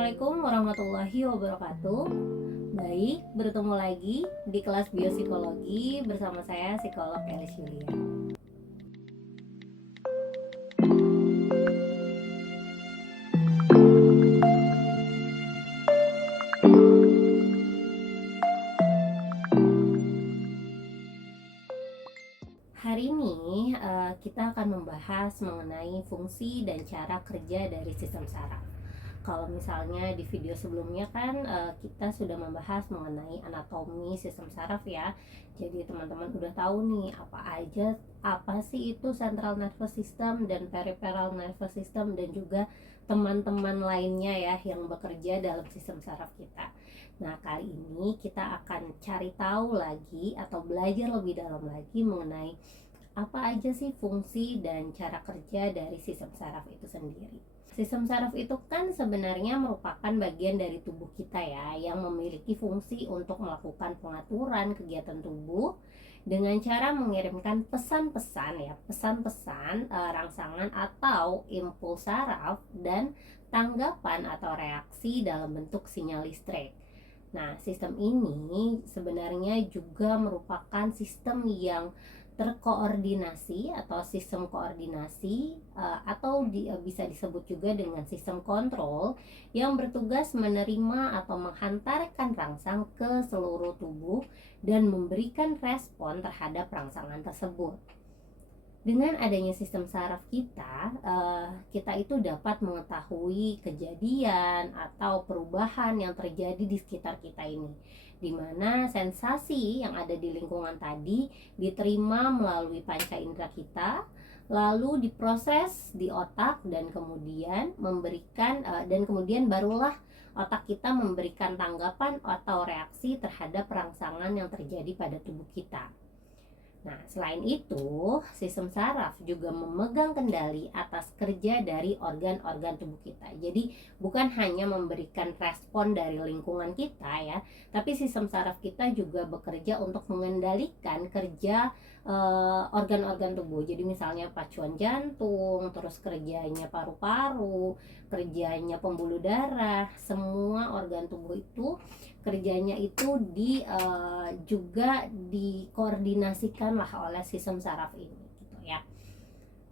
Assalamualaikum warahmatullahi wabarakatuh. Baik, bertemu lagi di kelas biopsikologi bersama saya psikolog Elis Yulia. Hari ini kita akan membahas mengenai fungsi dan cara kerja dari sistem saraf. Kalau misalnya di video sebelumnya kan kita sudah membahas mengenai anatomi sistem saraf ya. Jadi teman-teman udah tahu nih apa sih itu central nervous system dan peripheral nervous system dan juga teman-teman lainnya ya yang bekerja dalam sistem saraf kita. Nah, kali ini kita akan cari tahu lagi atau belajar lebih dalam lagi mengenai apa aja sih fungsi dan cara kerja dari sistem saraf itu sendiri. Sistem saraf itu kan sebenarnya merupakan bagian dari tubuh kita ya, yang memiliki fungsi untuk melakukan pengaturan kegiatan tubuh dengan cara mengirimkan pesan-pesan, rangsangan atau impuls saraf dan tanggapan atau reaksi dalam bentuk sinyal listrik. Nah, sistem ini sebenarnya juga merupakan sistem yang terkoordinasi atau sistem koordinasi atau bisa disebut juga dengan sistem kontrol yang bertugas menerima atau menghantarkan rangsang ke seluruh tubuh dan memberikan respon terhadap rangsangan tersebut. Dengan adanya sistem saraf kita itu dapat mengetahui kejadian atau perubahan yang terjadi di sekitar kita ini, di mana sensasi yang ada di lingkungan tadi diterima melalui panca indera kita, lalu diproses di otak dan kemudian barulah otak kita memberikan tanggapan atau reaksi terhadap rangsangan yang terjadi pada tubuh kita. Nah, selain itu, sistem saraf juga memegang kendali atas kerja dari organ-organ tubuh kita. Jadi, bukan hanya memberikan respon dari lingkungan kita ya, tapi sistem saraf kita juga bekerja untuk mengendalikan kerja organ-organ tubuh. Jadi, misalnya pacuan jantung, terus kerjanya paru-paru, kerjanya pembuluh darah, semua organ tubuh itu kerjanya itu juga dikoordinasikan lah oleh sistem saraf ini gitu ya.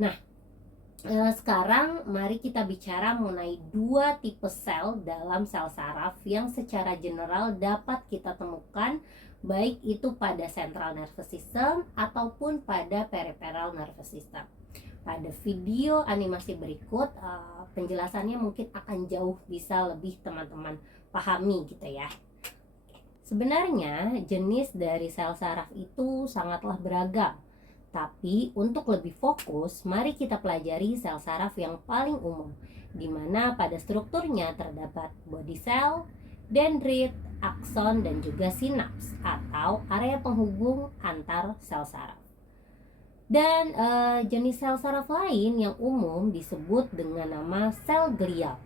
Nah, sekarang mari kita bicara mengenai dua tipe sel dalam sel saraf yang secara general dapat kita temukan baik itu pada central nervous system ataupun pada peripheral nervous system. Pada video animasi berikut penjelasannya mungkin akan jauh bisa lebih teman-teman pahami gitu ya. Sebenarnya jenis dari sel saraf itu sangatlah beragam. Tapi untuk lebih fokus, mari kita pelajari sel saraf yang paling umum, di mana pada strukturnya terdapat body cell, dendrit, akson, dan juga sinaps atau area penghubung antar sel saraf. Dan jenis sel saraf lain yang umum disebut dengan nama sel glial.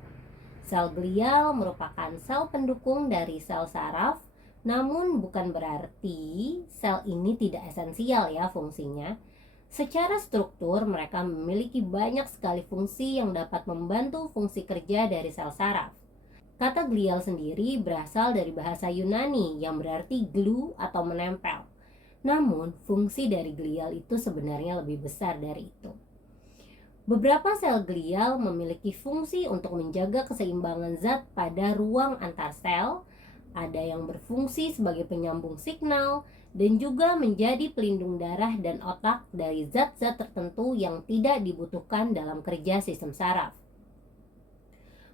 Sel glial merupakan sel pendukung dari sel saraf, namun bukan berarti sel ini tidak esensial ya fungsinya. Secara struktur mereka memiliki banyak sekali fungsi yang dapat membantu fungsi kerja dari sel saraf. Kata glial sendiri berasal dari bahasa Yunani yang berarti glue atau menempel. Namun fungsi dari glial itu sebenarnya lebih besar dari itu. Beberapa sel glial memiliki fungsi untuk menjaga keseimbangan zat pada ruang antar sel. Ada yang berfungsi sebagai penyambung signal dan juga menjadi pelindung darah dan otak dari zat-zat tertentu yang tidak dibutuhkan dalam kerja sistem saraf.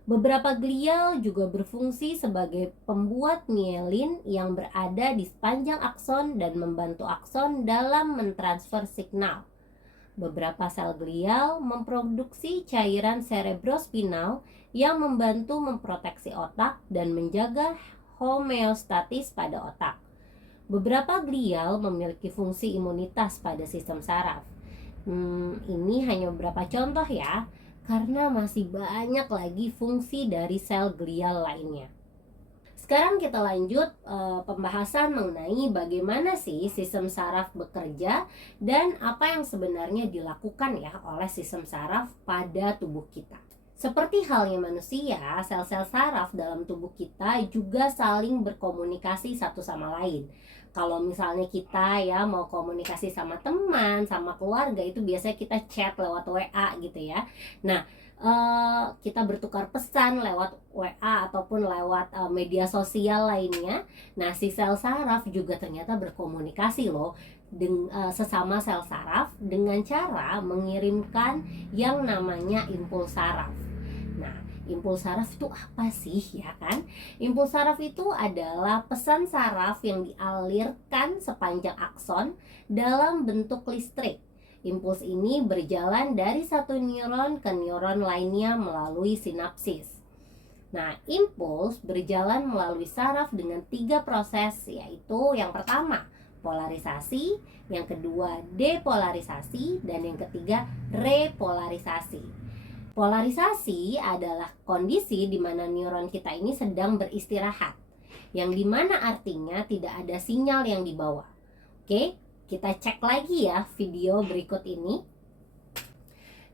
Beberapa glial juga berfungsi sebagai pembuat mielin yang berada di sepanjang akson dan membantu akson dalam mentransfer signal. Beberapa sel glial memproduksi cairan cerebrospinal yang membantu memproteksi otak dan menjaga homeostatis pada otak. Beberapa glial memiliki fungsi imunitas pada sistem saraf. Ini hanya beberapa contoh ya, karena masih banyak lagi fungsi dari sel glial lainnya. Sekarang kita lanjut pembahasan mengenai bagaimana sih sistem saraf bekerja dan apa yang sebenarnya dilakukan ya oleh sistem saraf pada tubuh kita. Seperti halnya manusia, sel-sel saraf dalam tubuh kita juga saling berkomunikasi satu sama lain. Kalau misalnya kita ya mau komunikasi sama teman, sama keluarga, itu biasanya kita chat lewat WA gitu ya. Nah, kita bertukar pesan lewat WA ataupun lewat media sosial lainnya. Nah, si sel saraf juga ternyata berkomunikasi loh sesama sel saraf dengan cara mengirimkan yang namanya impuls saraf. Nah, impuls saraf itu apa sih ya kan? Impuls saraf itu adalah pesan saraf yang dialirkan sepanjang akson dalam bentuk listrik. Impuls ini berjalan dari satu neuron ke neuron lainnya melalui sinapsis. Nah, impuls berjalan melalui saraf dengan 3 proses, yaitu yang pertama polarisasi, yang kedua depolarisasi, dan yang ketiga repolarisasi. Polarisasi adalah kondisi di mana neuron kita ini sedang beristirahat, yang dimana artinya tidak ada sinyal yang dibawa. Oke, kita cek lagi ya video berikut ini.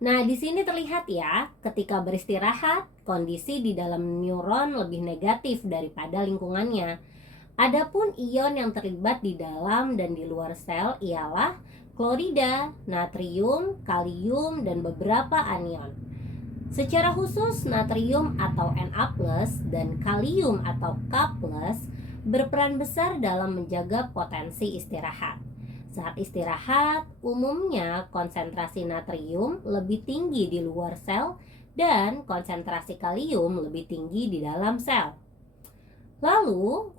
Nah, di sini terlihat ya, ketika beristirahat, kondisi di dalam neuron lebih negatif daripada lingkungannya. Adapun ion yang terlibat di dalam dan di luar sel ialah klorida, natrium, kalium, dan beberapa anion. Secara khusus, natrium atau Na+ dan kalium atau K+ berperan besar dalam menjaga potensi istirahat. Saat istirahat, umumnya konsentrasi natrium lebih tinggi di luar sel dan konsentrasi kalium lebih tinggi di dalam sel. Lalu,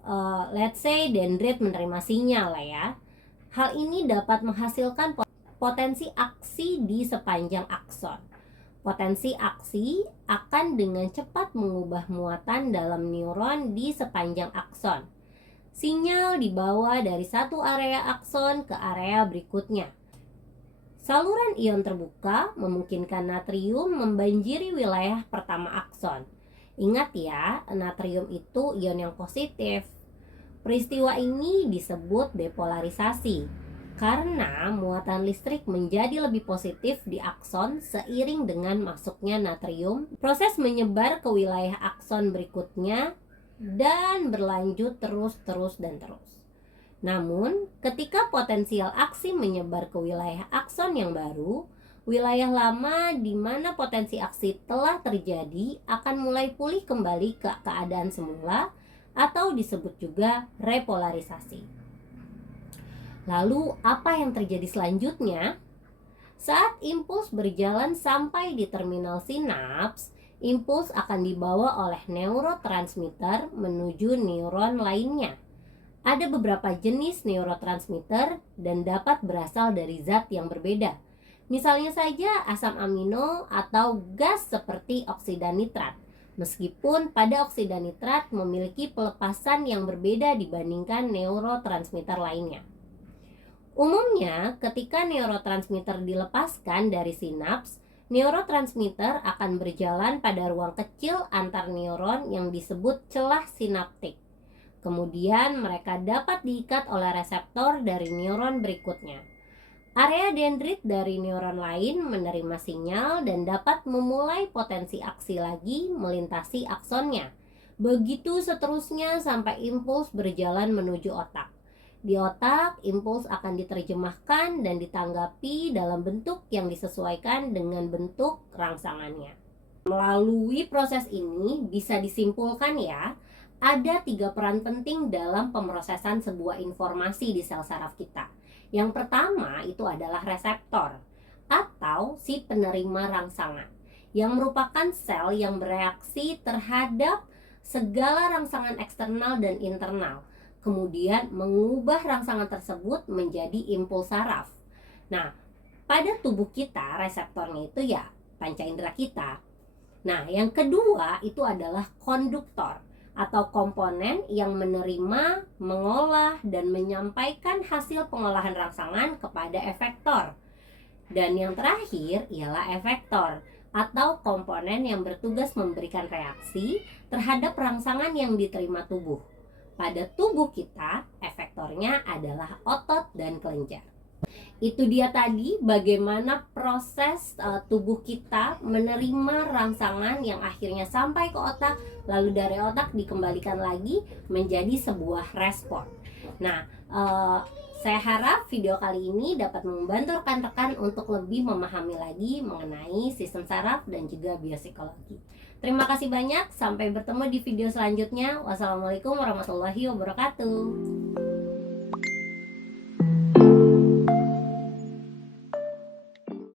let's say dendrit menerima sinyal lah ya. Hal ini dapat menghasilkan potensi aksi di sepanjang akson. Potensi aksi akan dengan cepat mengubah muatan dalam neuron di sepanjang akson. Sinyal dibawa dari satu area akson ke area berikutnya. Saluran ion terbuka memungkinkan natrium membanjiri wilayah pertama akson. Ingat ya, natrium itu ion yang positif. Peristiwa ini disebut depolarisasi karena muatan listrik menjadi lebih positif di akson seiring dengan masuknya natrium. Proses menyebar ke wilayah akson berikutnya dan berlanjut terus. Namun, ketika potensial aksi menyebar ke wilayah akson yang baru, wilayah lama di mana potensi aksi telah terjadi akan mulai pulih kembali ke keadaan semula atau disebut juga repolarisasi. Lalu, apa yang terjadi selanjutnya? Saat impuls berjalan sampai di terminal sinaps, impuls akan dibawa oleh neurotransmitter menuju neuron lainnya. Ada beberapa jenis neurotransmitter dan dapat berasal dari zat yang berbeda. Misalnya saja asam amino atau gas seperti oksida nitrat. Meskipun pada oksida nitrat memiliki pelepasan yang berbeda dibandingkan neurotransmitter lainnya. Umumnya, ketika neurotransmitter dilepaskan dari sinaps, neurotransmitter akan berjalan pada ruang kecil antar neuron yang disebut celah sinaptik. Kemudian mereka dapat diikat oleh reseptor dari neuron berikutnya. Area dendrit dari neuron lain menerima sinyal dan dapat memulai potensi aksi lagi melintasi aksonnya. Begitu seterusnya sampai impuls berjalan menuju otak. Di otak, impuls akan diterjemahkan dan ditanggapi dalam bentuk yang disesuaikan dengan bentuk rangsangannya. Melalui proses ini bisa disimpulkan ya, ada 3 peran penting dalam pemrosesan sebuah informasi di sel saraf kita. Yang pertama itu adalah reseptor atau si penerima rangsangan, yang merupakan sel yang bereaksi terhadap segala rangsangan eksternal dan internal, kemudian mengubah rangsangan tersebut menjadi impuls saraf. Nah, pada tubuh kita reseptornya itu ya panca indera kita. Nah, yang kedua itu adalah konduktor atau komponen yang menerima, mengolah, dan menyampaikan hasil pengolahan rangsangan kepada efektor. Dan yang terakhir ialah efektor atau komponen yang bertugas memberikan reaksi terhadap rangsangan yang diterima tubuh. Pada tubuh kita, efektornya adalah otot dan kelenjar. Itu dia tadi bagaimana proses tubuh kita menerima rangsangan yang akhirnya sampai ke otak, lalu dari otak dikembalikan lagi menjadi sebuah respon. Nah, saya harap video kali ini dapat membantu rekan-rekan untuk lebih memahami lagi mengenai sistem saraf dan juga biopsikologi. Terima kasih banyak, sampai bertemu di video selanjutnya. Wassalamualaikum warahmatullahi wabarakatuh.